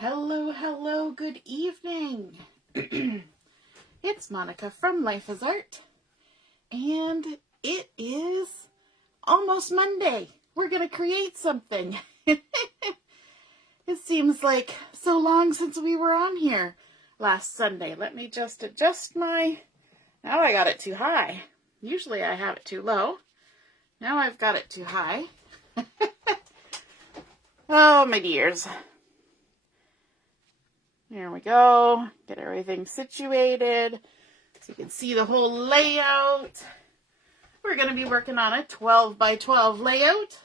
Hello, hello, good evening. It's Monica from Life is Art, and it is almost Monday. We're going to create something. It seems like so long since we were on here last Sunday. Let me just adjust my... Now I got it too high. Usually I have it too low. Now I've got it too high. Oh, my dears. There we go. Get everything situated so you can see the whole layout. We're going to be working on a 12 by 12 layout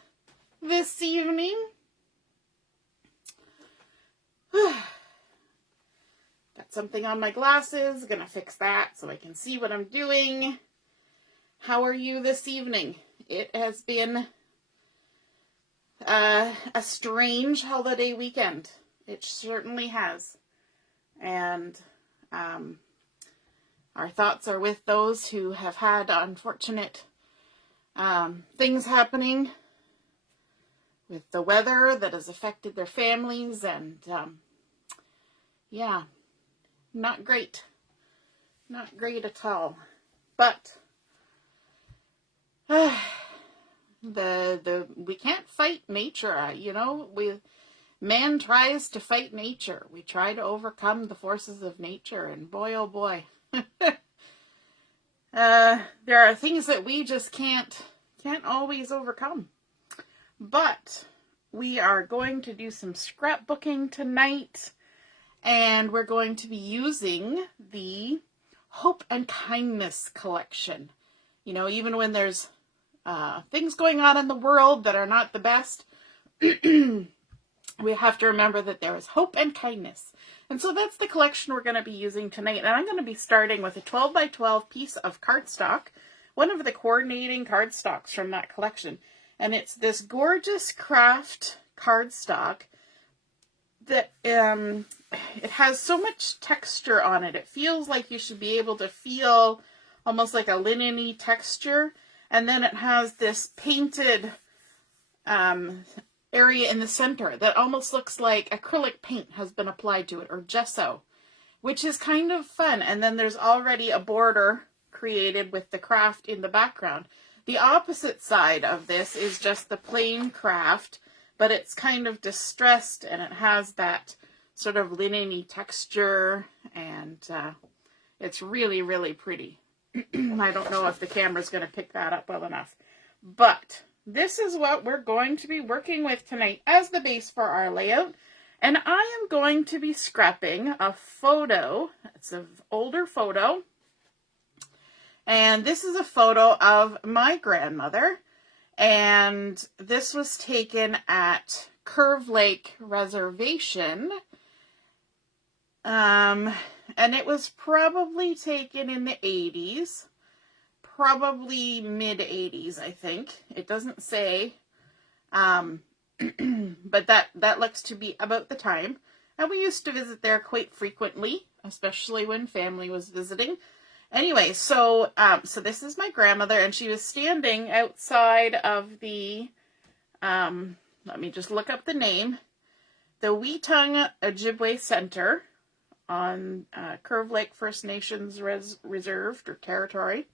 this evening. Got something on my glasses. Going to fix that so I can see what I'm doing. How are you this evening? It has been a strange holiday weekend. It certainly has. And our thoughts are with those who have had unfortunate things happening with the weather that has affected their families. And yeah, not great. Not great at all. But we can't fight nature, Man tries to fight nature. We try to overcome the forces of nature, and boy, oh boy. There are things that we just can't always overcome. But we are going to do some scrapbooking tonight, and we're going to be using the Hope and Kindness collection. Even when there's things going on in the world that are not the best, we have to remember that there is hope and kindness. And so that's the collection we're going to be using tonight. And I'm going to be starting with a 12 by 12 piece of cardstock, one of the coordinating cardstocks from that collection. And it's this gorgeous craft cardstock that it has so much texture on it. It feels like you should be able to feel almost like a linen-y texture. And then it has this painted area in the center that almost looks like acrylic paint has been applied to it, or gesso, which is kind of fun. And then there's already a border created with the craft in the background. The opposite side of this is just the plain craft, but it's kind of distressed, and it has that sort of linen-y texture, and it's really, really pretty. I don't know if the camera's going to pick that up well enough, but this is what we're going to be working with tonight as the base for our layout. And I am going to be scrapping a photo. It's an older photo. And this is a photo of my grandmother. And this was taken at Curve Lake Reservation. And it was probably taken in the 80s. Probably mid-80s, I think. It doesn't say, but that looks to be about the time. And we used to visit there quite frequently, especially when family was visiting. Anyway, so this is my grandmother, and she was standing outside of the, let me just look up the name, the Weetongue Ojibwe Center on Curve Lake First Nations Reserved or Territory.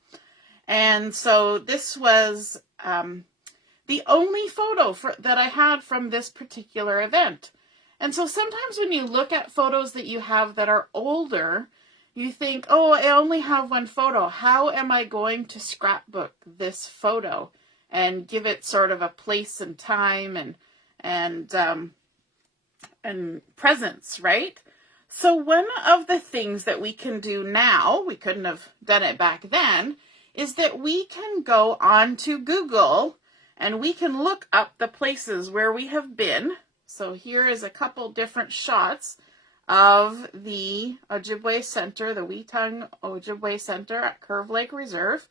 And so this was the only photo that I had from this particular event. And so sometimes when you look at photos that you have that are older, you think, oh, I only have one photo. How am I going to scrapbook this photo and give it sort of a place and time and presence, right? So one of the things that we can do now, we couldn't have done it back then, is that we can go onto Google and we can look up the places where we have been. So here is a couple different shots of the Ojibwe Center, the Weetongue Ojibwe Center at Curve Lake Reserve.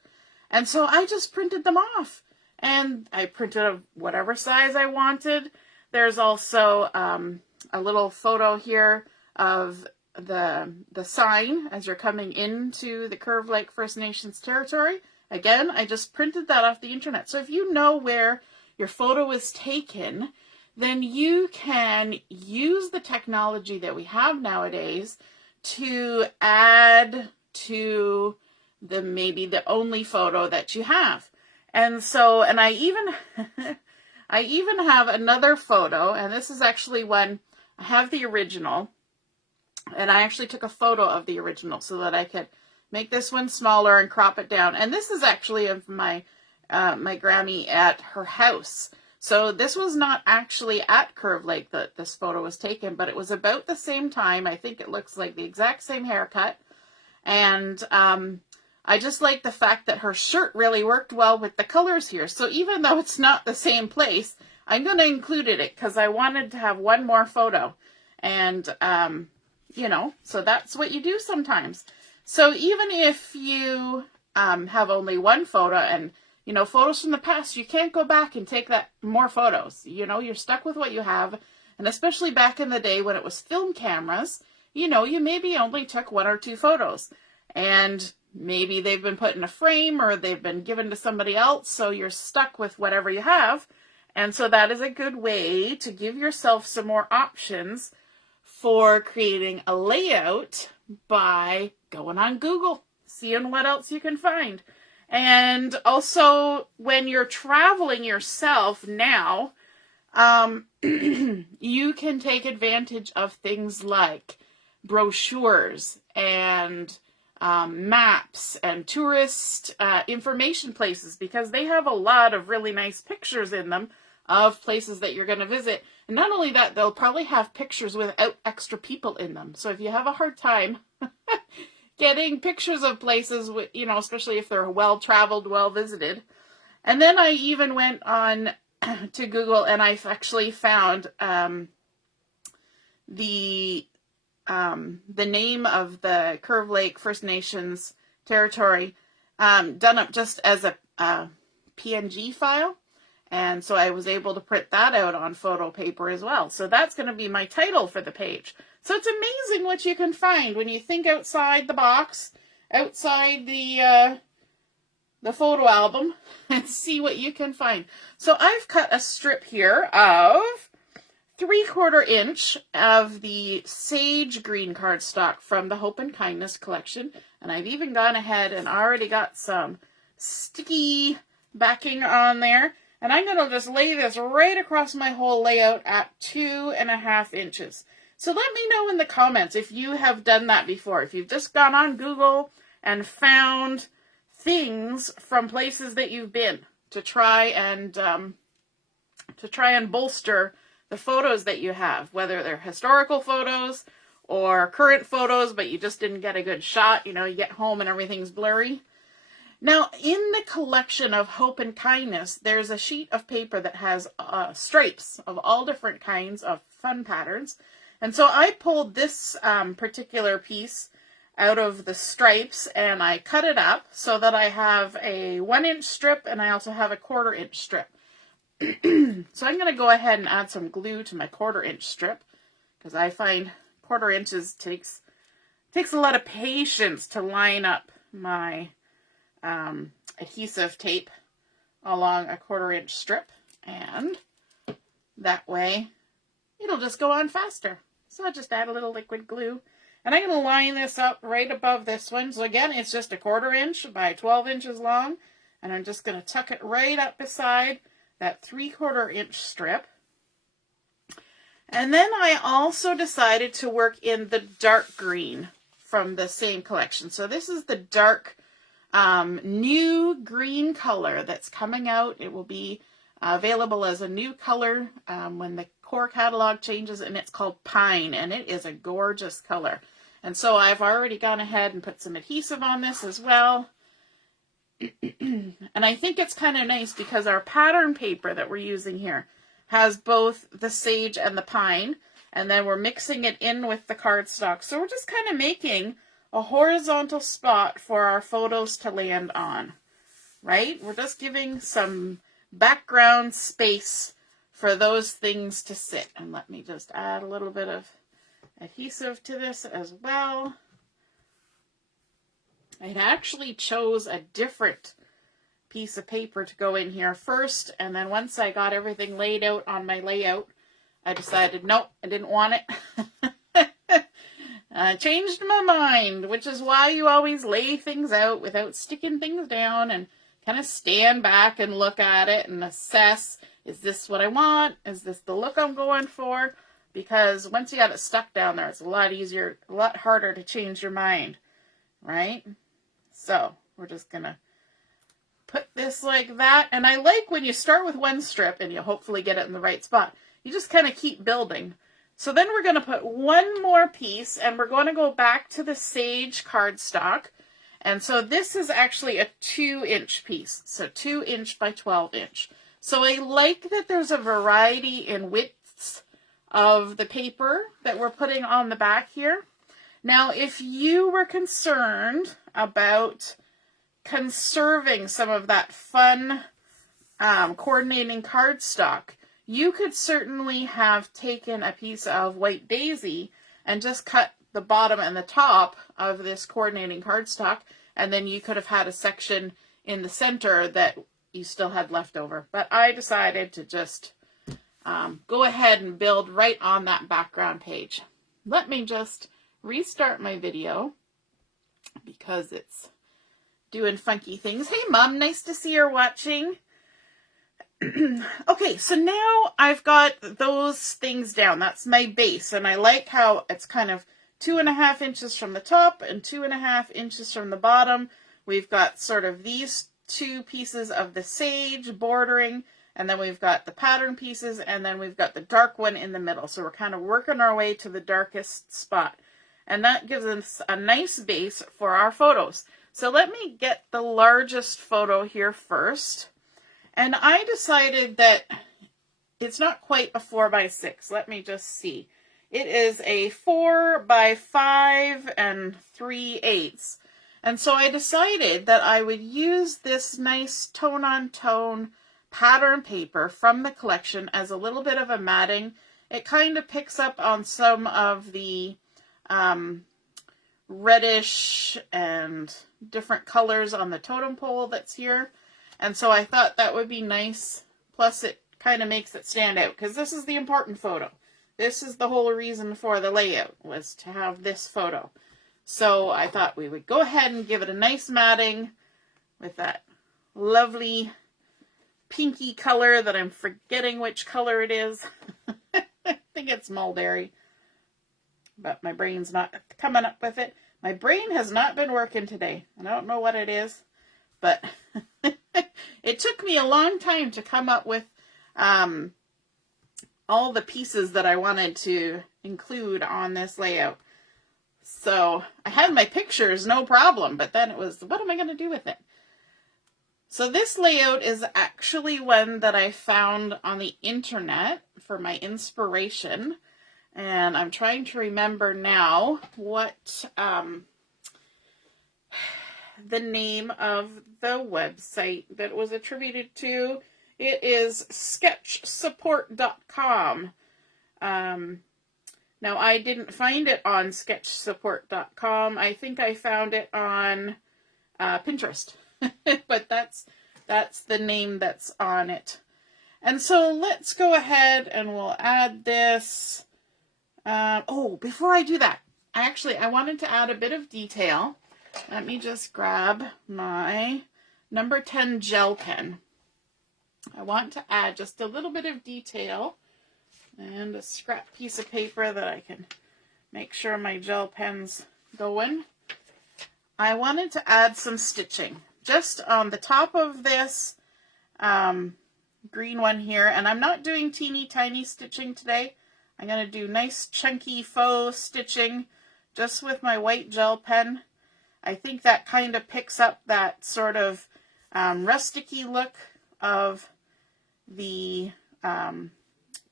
And so I just printed them off, and I printed whatever size I wanted. There's also a little photo here of the sign as you're coming into the Curve Lake First Nations territory. Again, I just printed that off the internet. So if you know where your photo was taken, then you can use the technology that we have nowadays to add to maybe the only photo that you have. And so, and I even I even have another photo, and this is actually one, I have the original, and I actually took a photo of the original so that I could make this one smaller and crop it down. And this is actually of my my Grammy at her house. So this was not actually at Curve Lake that this photo was taken, but it was about the same time. I think it looks like the exact same haircut. And I just like the fact that her shirt really worked well with the colors here. So even though it's not the same place, I'm going to include it because I wanted to have one more photo. And, you know, so that's what you do sometimes. So even if you have only one photo and, you know, photos from the past, you can't go back and take that more photos. You know, you're stuck with what you have. And especially back in the day when it was film cameras, you know, you maybe only took 1 or 2 photos. And maybe they've been put in a frame or they've been given to somebody else. So you're stuck with whatever you have. And so that is a good way to give yourself some more options for creating a layout by going on Google, seeing what else you can find. And also, when you're traveling yourself now, you can take advantage of things like brochures and maps and tourist information places, because they have a lot of really nice pictures in them of places that you're going to visit. And not only that, they'll probably have pictures without extra people in them. So if you have a hard time getting pictures of places, you know, especially if they're well-traveled, well-visited. And then I even went on to Google and I've actually found the name of the Curve Lake First Nations territory done up just as a PNG file. And so I was able to print that out on photo paper as well. So that's going to be my title for the page. So it's amazing what you can find when you think outside the box, outside the photo album, and see what you can find. So I've cut a strip here of 3/4 inch of the sage green cardstock from the Hope and Kindness collection. And I've even gone ahead and already got some sticky backing on there. And I'm going to just lay this right across my whole layout at 2.5 inches. So let me know in the comments if you have done that before. If you've just gone on Google and found things from places that you've been to try and bolster the photos that you have, whether they're historical photos or current photos, but you just didn't get a good shot. You know, you get home and everything's blurry. Now, in the collection of Hope and Kindness, there's a sheet of paper that has stripes of all different kinds of fun patterns. And so I pulled this particular piece out of the stripes and I cut it up so that I have a 1-inch strip and I also have a 1/4 inch strip. So I'm going to go ahead and add some glue to my 1/4 inch strip because I find 1/4 inches takes a lot of patience to line up my adhesive tape along a 1/4 inch strip, and that way it'll just go on faster. So I'll just add a little liquid glue, and I'm going to line this up right above this one. So again, it's just a 1/4 inch by 12 inches long, and I'm just going to tuck it right up beside that 3/4 inch strip. And then I also decided to work in the dark green from the same collection. So this is the dark new green color that's coming out. It will be available as a new color when the core catalog changes, and it's called Pine, and it is a gorgeous color. And so I've already gone ahead and put some adhesive on this as well. And I think it's kind of nice because our pattern paper that we're using here has both the sage and the pine, and then we're mixing it in with the cardstock. So we're just kind of making a horizontal spot for our photos to land on, right? We're just giving some background space for those things to sit. And let me just add a little bit of adhesive to this as well. I actually chose a different piece of paper to go in here first, and then once I got everything laid out on my layout, I decided, nope, I didn't want it. I changed my mind, which is why you always lay things out without sticking things down and kind of stand back and look at it and assess, is this what I want? Is this the look I'm going for? Because once you got it stuck down there, it's a lot easier, a lot harder to change your mind, right? So we're just going to put this like that. And I like when you start with one strip and you hopefully get it in the right spot, you just kind of keep building. So then we're going to put one more piece and we're going to go back to the Sage cardstock. And so this is actually a 2-inch piece. So 2-inch by 12-inch. So I like that there's a variety in widths of the paper that we're putting on the back here. Now, if you were concerned about conserving some of that fun coordinating cardstock, you could certainly have taken a piece of White Daisy and just cut the bottom and the top of this coordinating cardstock, and then you could have had a section in the center that you still had left over. But I decided to just go ahead and build right on that background page. Let me just restart my video because it's doing funky things. Hey, Mom, nice to see you're watching. Okay, so now I've got those things down. That's my base, and I like how it's kind of 2.5 inches from the top and 2.5 inches from the bottom. We've got sort of these two pieces of the sage bordering, and then we've got the pattern pieces, and then we've got the dark one in the middle. So we're kind of working our way to the darkest spot, and that gives us a nice base for our photos. So let me get the largest photo here first. And I decided that it's not quite a 4x6. Let me just see. It is a 4x5 3/8. And so I decided that I would use this nice tone-on-tone pattern paper from the collection as a little bit of a matting. It kind of picks up on some of the reddish and different colors on the totem pole that's here. And so I thought that would be nice. Plus it kind of makes it stand out because this is the important photo. This is the whole reason for the layout, was to have this photo. So I thought we would go ahead and give it a nice matting with that lovely pinky color that I'm forgetting which color it is. I think it's mulberry, but my brain's not coming up with it. My brain has not been working today. I don't know what it is, but it took me a long time to come up with all the pieces that I wanted to include on this layout. So I had my pictures, no problem, but then it was, what am I going to do with it? So this layout is actually one that I found on the internet for my inspiration. And I'm trying to remember now what the name of the website that was attributed to. It is sketchsupport.com. Now, I didn't find it on sketchsupport.com. I think I found it on Pinterest. But that's the name that's on it. And so let's go ahead and we'll add this. Before I do that, I wanted to add a bit of detail. Let me just grab my number 10 gel pen. I want to add just a little bit of detail and a scrap piece of paper that I can make sure my gel pen's going. I wanted to add some stitching just on the top of this green one here. And I'm not doing teeny tiny stitching today. I'm going to do nice chunky faux stitching just with my white gel pen. I think that kind of picks up that sort of rusticy look of the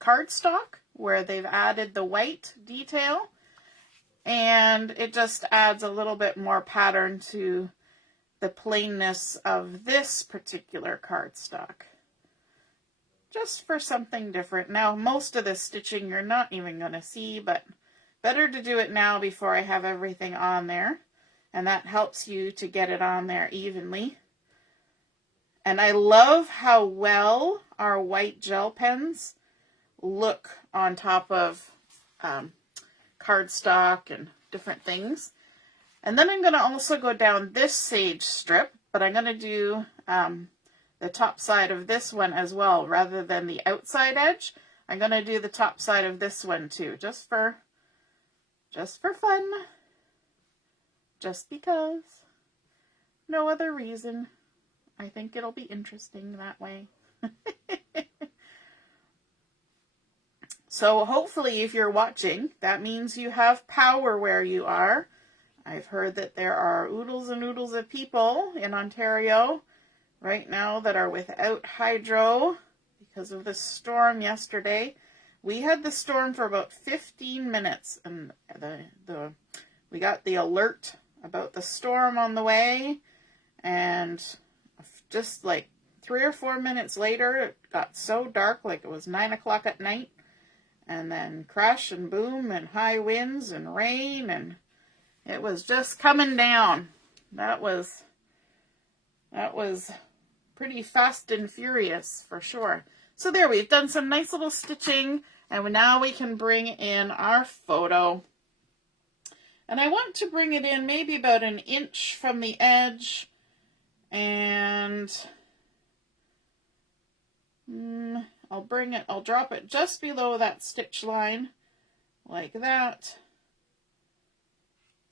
cardstock where they've added the white detail, and it just adds a little bit more pattern to the plainness of this particular cardstock. Just for something different. Now, most of the stitching you're not even going to see, but better to do it now before I have everything on there. And that helps you to get it on there evenly. And I love how well our white gel pens look on top of cardstock and different things. And then I'm going to also go down this sage strip, but I'm going to do the top side of this one as well, rather than the outside edge. I'm going to do the top side of this one too, just for fun, just because, no other reason. I think it'll be interesting that way. So hopefully if you're watching, that means you have power where you are. I've heard that there are oodles and oodles of people in Ontario right now that are without hydro because of the storm yesterday. We had the storm for about 15 minutes, and we got the alert about the storm on the way, and just like 3 or 4 minutes later, it got so dark, like it was 9 o'clock at night, and then crash and boom and high winds and rain, and it was just coming down. That was pretty fast and furious for sure. So there, we've done some nice little stitching, and now we can bring in our photo. And I want to bring it in maybe about 1 inch from the edge, and I'll drop it just below that stitch line, like that.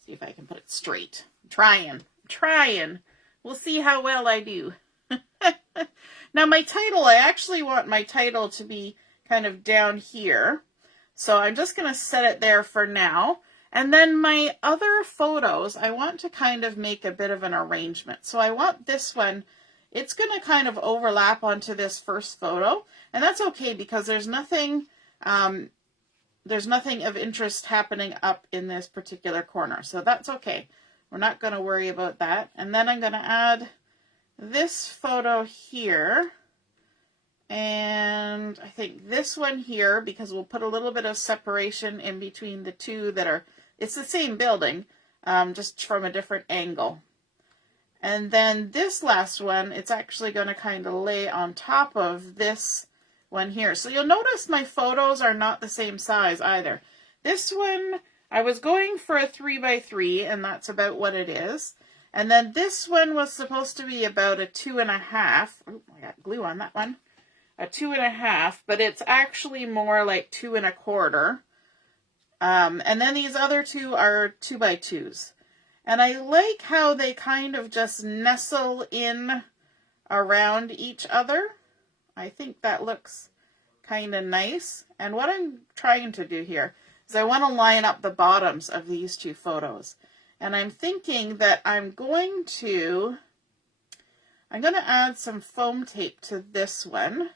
See if I can put it straight. I'm trying. We'll see how well I do. Now my title, I actually want my title to be kind of down here. So I'm just going to set it there for now. And then my other photos, I want to kind of make a bit of an arrangement. So I want this one, it's going to kind of overlap onto this first photo. And that's okay because there's nothing of interest happening up in this particular corner. So that's okay. We're not going to worry about that. And then I'm going to add this photo here. And I think this one here, because we'll put a little bit of separation in between the two that are, it's the same building, just from a different angle. And then this last one, it's actually going to kind of lay on top of this one here. So you'll notice my photos are not the same size either. This one, I was going for a 3x3, and that's about what it is. And then this one was supposed to be about a 2.5. Oh, I got glue on that one. A 2.5, but it's actually more like 2.25. And then these other two are 2x2s. And I like how they kind of just nestle in around each other. I think that looks kind of nice. And what I'm trying to do here is I want to line up the bottoms of these two photos. And I'm thinking that I'm going to add some foam tape to this one.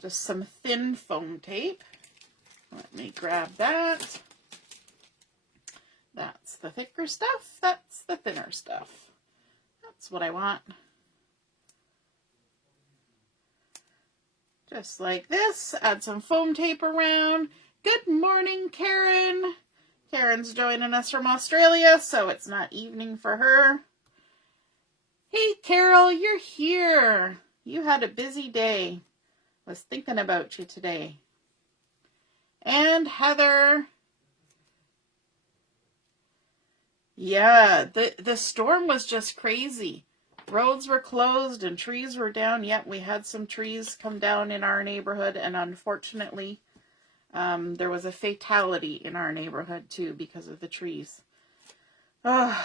Just some thin foam tape. Let me grab that. That's the thicker stuff. That's the thinner stuff. That's what I want. Just like this. Add some foam tape around. Good morning, Karen. Karen's joining us from Australia, so it's not evening for her. Hey, Carol, you're here. You had a busy day. Was thinking about you today. And Heather. Yeah, the storm was just crazy. Roads were closed and trees were down. Yep, we had some trees come down in our neighborhood, and unfortunately, there was a fatality in our neighborhood too because of the trees. Oh,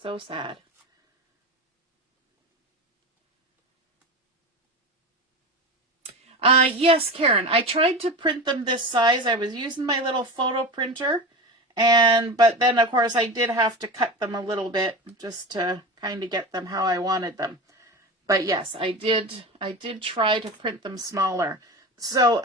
so sad. Yes, Karen, I tried to print them this size. I was using my little photo printer, but then of course I did have to cut them a little bit just to kind of get them how I wanted them. But yes, I did try to print them smaller. So,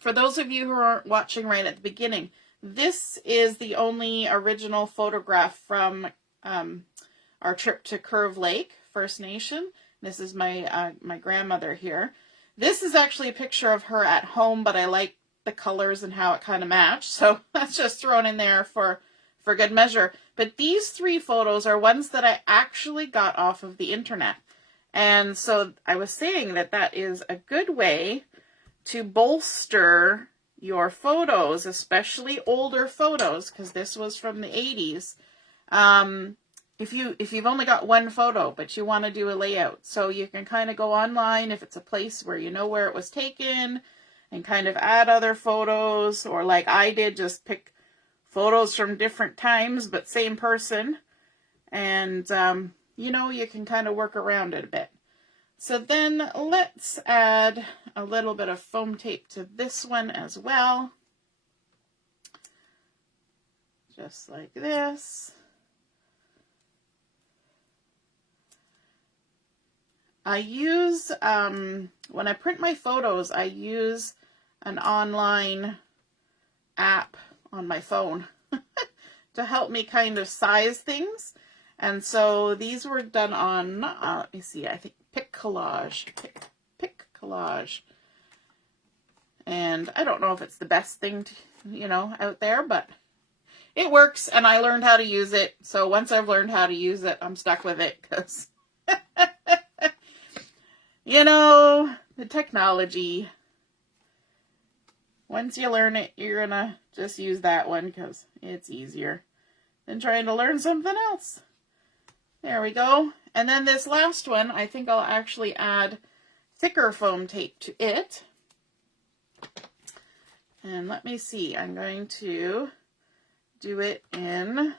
for those of you who aren't watching right at the beginning, this is the only original photograph from our trip to Curve Lake First Nation. This is my grandmother here. This is actually a picture of her at home, but I like the colors and how it kind of matched, so that's just thrown in there for good measure. But these 3 photos are ones that I actually got off of the internet. And so I was saying that that is a good way to bolster your photos, especially older photos, because this was from the 80s. If you've only got one photo, but you want to do a layout, so you can kind of go online if it's a place where you know where it was taken, and kind of add other photos, or like I did, just pick photos from different times, but same person, and you know, you can kind of work around it a bit. So then let's add a little bit of foam tape to this one as well. Just like this. I use, when I print my photos, I use an online app on my phone to help me kind of size things. And so these were done on, let me see, I think Pick Collage. Pick Collage. And I don't know if it's the best thing to, you know, out there, but it works, and I learned how to use it. So once I've learned how to use it, I'm stuck with it, because you know, the technology, once you learn it, you're gonna just use that one because it's easier than trying to learn something else. There we go. And then this last one, I think I'll actually add thicker foam tape to it. And let me see, I'm going to do it in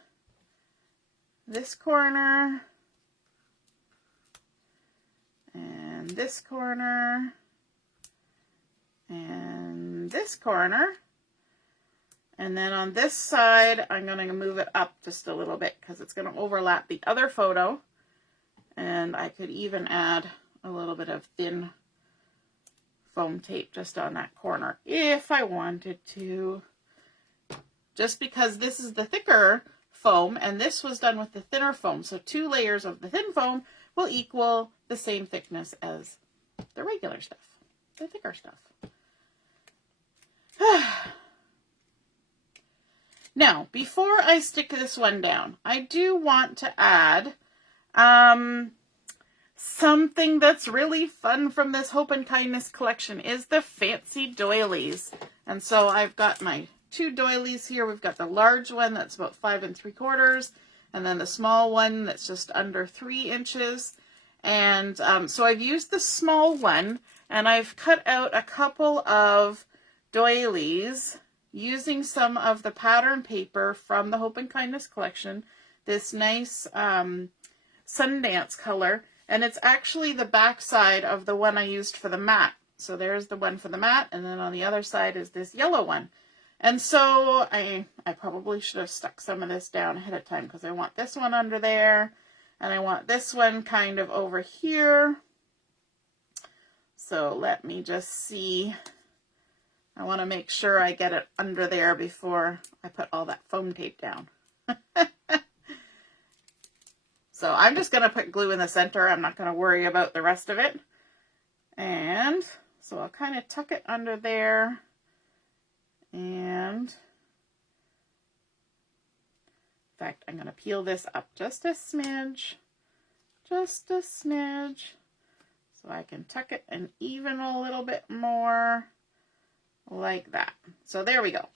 this corner, and this corner, and this corner. And then on this side, I'm going to move it up just a little bit because it's going to overlap the other photo. And I could even add a little bit of thin foam tape just on that corner if I wanted to. Just because this is the thicker foam and this was done with the thinner foam. So 2 layers of the thin foam will equal the same thickness as the regular stuff, the thicker stuff. Now, before I stick this one down, I do want to add something that's really fun from this Hope and Kindness collection is the fancy doilies. And so I've got my 2 doilies here. We've got the large one that's about 5 3/4, and then the small one that's just under 3 inches. And so I've used the small one, and I've cut out a couple of doilies using some of the pattern paper from the Hope and Kindness collection, this nice Sundance color, and it's actually the back side of the one I used for the mat. So there's the one for the mat, and then on the other side is this yellow one. And so I probably should have stuck some of this down ahead of time, because I want this one under there, and I want this one kind of over here. So let me just see. I want to make sure I get it under there before I put all that foam tape down. So I'm just going to put glue in the center. I'm not going to worry about the rest of it. And so I'll kind of tuck it under there. And in fact, I'm going to peel this up just a smidge. Just a smidge. So I can tuck it and even a little bit more. Like that. So there we go.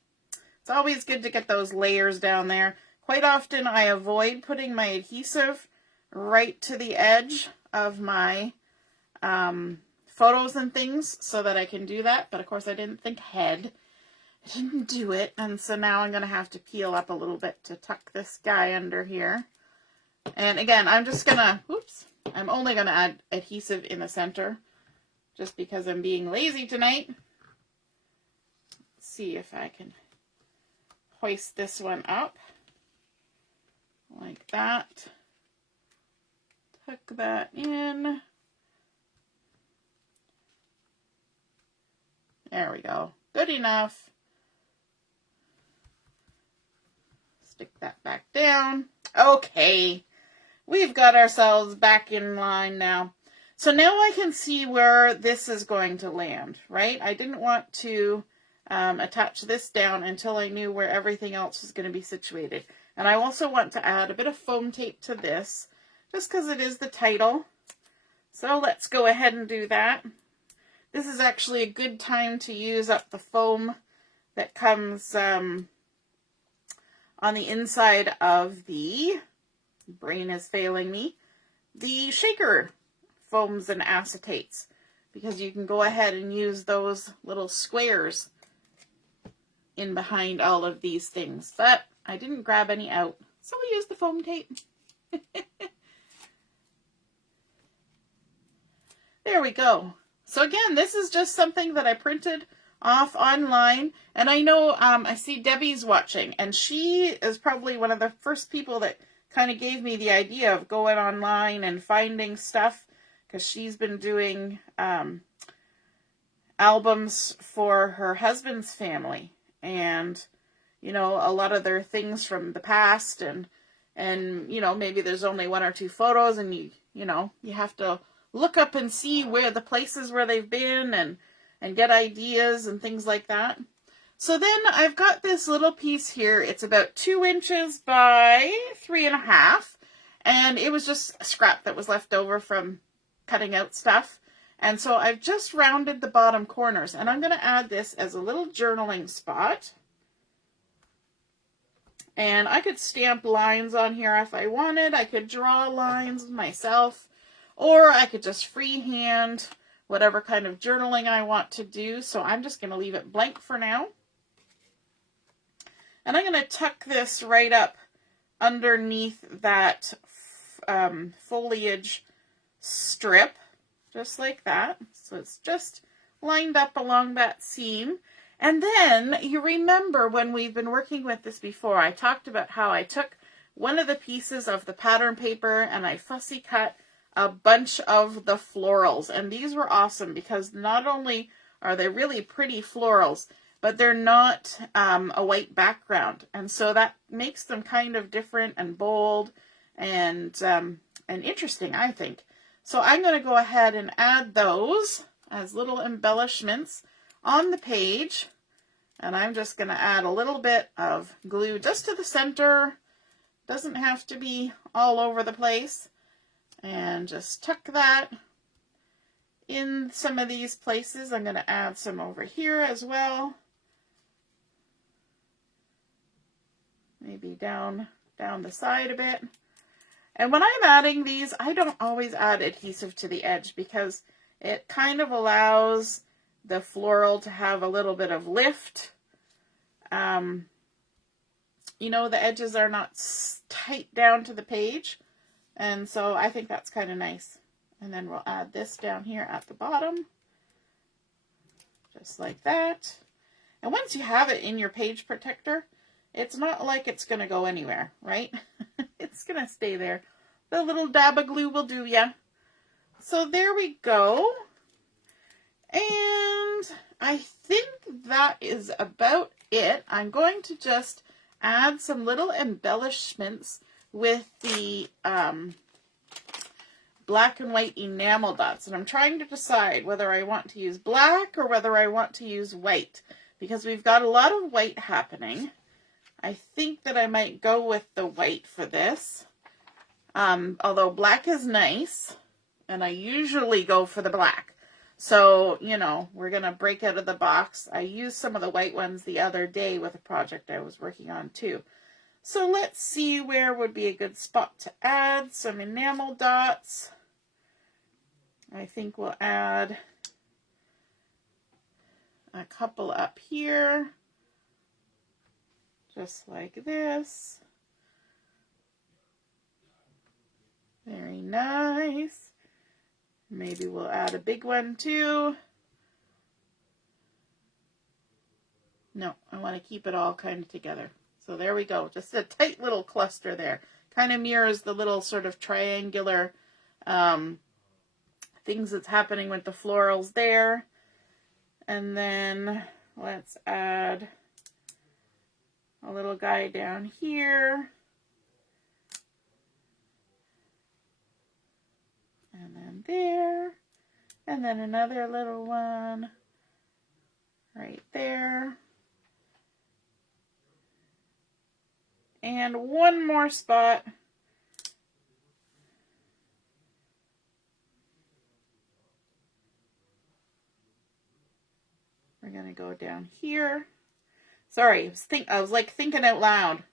It's always good to get those layers down there. Quite often I avoid putting my adhesive right to the edge of my photos and things so that I can do that. But of course I didn't think ahead. I didn't do it. And so now I'm going to have to peel up a little bit to tuck this guy under here. And again, I'm just going to, I'm only going to add adhesive in the center just because I'm being lazy tonight. See if I can hoist this one up like that. Tuck that in. There we go. Good enough. Stick that back down. Okay. We've got ourselves back in line now. So now I can see where this is going to land, right? I didn't want to attach this down until I knew where everything else was going to be situated. And I also want to add a bit of foam tape to this, just because it is the title. So let's go ahead and do that. This is actually a good time to use up the foam that comes on the inside of the, brain is failing me, the shaker foams and acetates, because you can go ahead and use those little squares in behind all of these things. But I didn't grab any out, so we use the foam tape. There we go. So again, this is just something that I printed off online, and I know I see Debbie's watching, and she is probably one of the first people that kind of gave me the idea of going online and finding stuff, because she's been doing albums for her husband's family, and you know, a lot of their things from the past, and you know, maybe there's only one or two photos, and you know, you have to look up and see where the places where they've been, and get ideas and things like that. So then I've got this little piece here. It's about 2 inches by 3.5, and it was just a scrap that was left over from cutting out stuff. And so I've just rounded the bottom corners, and I'm going to add this as a little journaling spot. And I could stamp lines on here if I wanted. I could draw lines myself, or I could just freehand whatever kind of journaling I want to do. So I'm just going to leave it blank for now. And I'm going to tuck this right up underneath that foliage strip, just like that. So it's just lined up along that seam. And then you remember when we've been working with this before, I talked about how I took one of the pieces of the pattern paper and I fussy cut a bunch of the florals. And these were awesome because not only are they really pretty florals, but they're not a white background. And so that makes them kind of different and bold and interesting, I think. So I'm going to go ahead and add those as little embellishments on the page. And I'm just going to add a little bit of glue just to the center. Doesn't have to be all over the place. And just tuck that in some of these places. I'm going to add some over here as well. Maybe down the side a bit. And when I'm adding these, I don't always add adhesive to the edge because it kind of allows the floral to have a little bit of lift. You know, the edges are not tight down to the page. And so I think that's kind of nice. And then we'll add this down here at the bottom. Just like that. And once you have it in your page protector, it's not like it's going to go anywhere, right? It's going to stay there. The little dab of glue will do ya. So there we go. And I think that is about it. I'm going to just add some little embellishments with the black and white enamel dots. And I'm trying to decide whether I want to use black or whether I want to use white, because we've got a lot of white happening. I think that I might go with the white for this. Although black is nice, and I usually go for the black. So, you know, we're going to break out of the box. I used some of the white ones the other day with a project I was working on too. So let's see where would be a good spot to add some enamel dots. I think we'll add a couple up here. Just like this. Very nice. Maybe we'll add a big one too. No, I want to keep it all kind of together. So there we go. Just a tight little cluster there. Kind of mirrors the little sort of triangular things that's happening with the florals there. And then let's add a little guy down here. And then there. And then another little one right there. And one more spot We're going to go down here. Sorry, I was like thinking out loud.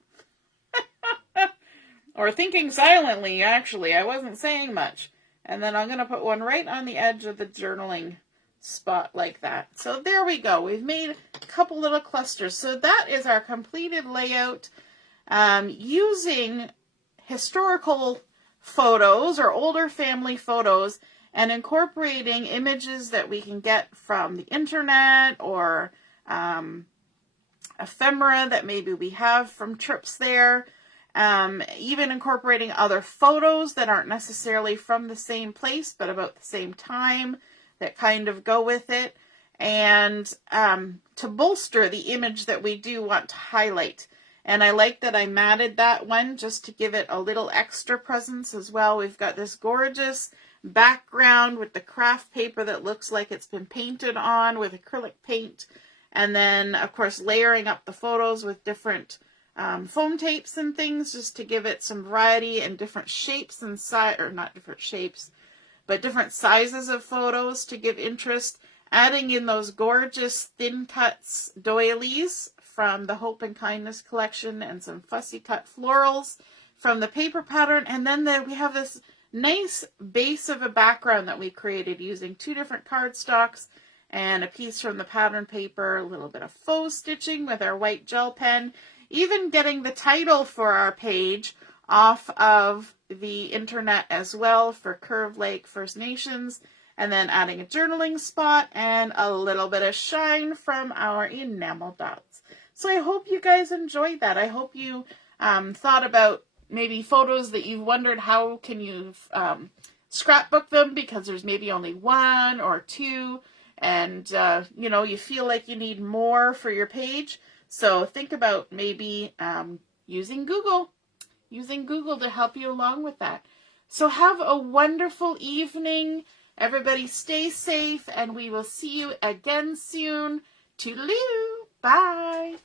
Or thinking silently, actually. I wasn't saying much. And then I'm going to put one right on the edge of the journaling spot like that. So there we go. We've made a couple little clusters. So that is our completed layout using historical photos or older family photos and incorporating images that we can get from the internet or ephemera that maybe we have from trips there. Even incorporating other photos that aren't necessarily from the same place, but about the same time that kind of go with it. And to bolster the image that we do want to highlight. And I like that I matted that one just to give it a little extra presence as well. We've got this gorgeous background with the craft paper that looks like it's been painted on with acrylic paint. And then, of course, layering up the photos with different foam tapes and things just to give it some variety and different shapes and or not different shapes, but different sizes of photos to give interest. Adding in those gorgeous thin cuts doilies from the Hope and Kindness collection and some fussy cut florals from the paper pattern. And then we have this nice base of a background that we created using 2 different cardstocks and a piece from the pattern paper, a little bit of faux stitching with our white gel pen. Even getting the title for our page off of the internet as well for Curve Lake First Nations, and then adding a journaling spot and a little bit of shine from our enamel dots. So I hope you guys enjoyed that. I hope you thought about maybe photos that you've wondered how can you scrapbook them because there's maybe only 1 or 2 and you feel like you need more for your page. So think about maybe using Google to help you along with that. So have a wonderful evening. Everybody stay safe, and we will see you again soon. Toodaloo. Bye.